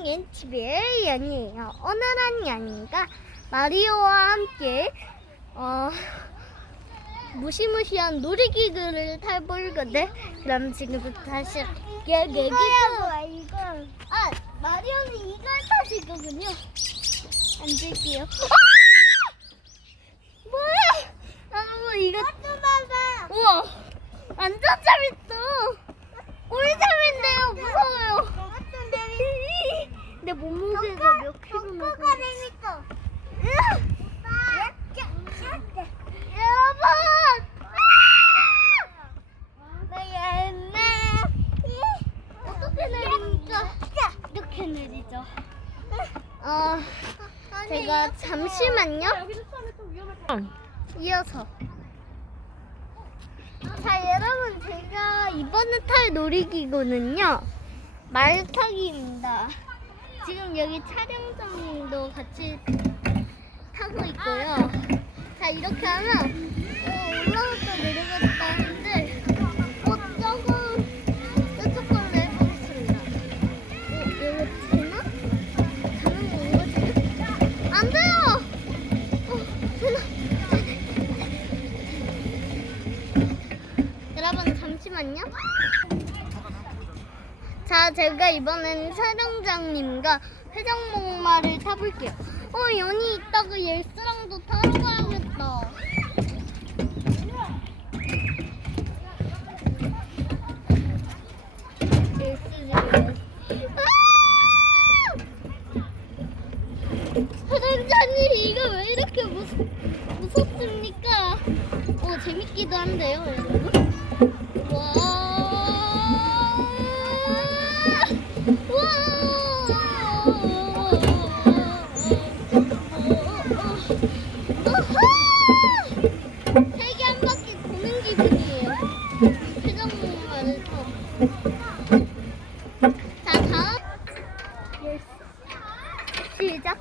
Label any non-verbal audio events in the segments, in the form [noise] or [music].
안녕엔 TV의 연이에요. 오늘은 연이가 마리오와 함께 어, 무시무시한 놀이기구를 타볼 건데 그럼 지금부터 다시 여기 이거야 이거 아 마리오는 이걸 타실 거군요. 앉을게요. 뭐야? 아 이거 좀 봐봐 우와 완전 재밌어. 무서워요. 이것도 재밌어 내 몸무게가 몇 킬로나 덕후가 재밌어 여러분! 나 옛날 어떻게 내립니까? 이렇게 내리죠. 어, 제가 잠시만요. 이어서. 자, 여러분, 제가 이번에 탈 놀이기구는요, 말타기입니다. 지금 여기 촬영장도 같이 타고 있고요. 자, 이렇게 하면, 어, 올라갔다 내려갔다 하는데, 어, 조금, 저쪽으로 해보겠습니다. 어, 이거 되나? 가는 건가, 지금? 안 돼요! 어, 되나? [laughs] 여러분, 잠시만요. 자, 제가 이번엔 촬영장님과 회장목마를 타볼게요. 어, 연이 있다가 열스랑도 타러 가야겠다. 회장님, 이거 왜 이렇게 무섭, 무섭습니까? 어, 재밌기도 한데요, 여러분. 와. 세개 한 바퀴 도는 기분이에요. 회전목마를 타고. 자, 다음. 시작.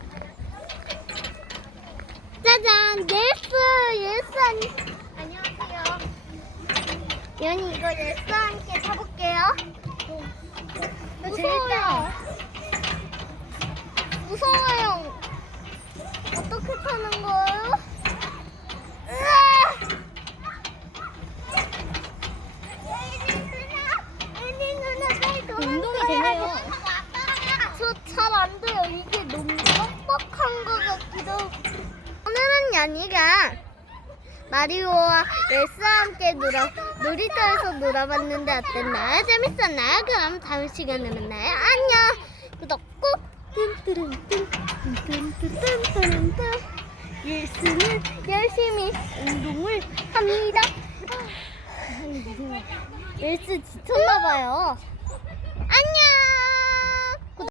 짜잔, 예스, 예스 아니. 안녕하세요. 연이 이거 예스와 함께 타볼게요. 무서워요. 무서워요. 어떻게 타는 거예요? 으아! 운동이 되네요. 저 잘 안 돼요. 이게 너무 뻑뻑한 것 같기도. 하고. 연이가 마리오와 레스와 함께 놀아, 놀이터에서 놀아봤는데 어땠나요? 재밌었나요? 그럼 다음 시간에 만나요. 안녕! 구독 꾹! 뚠뚜른뚠 뚠뚠뚠뚠뚠 예스는 열심히 운동을 합니다. 아, 예스 지쳤나봐요.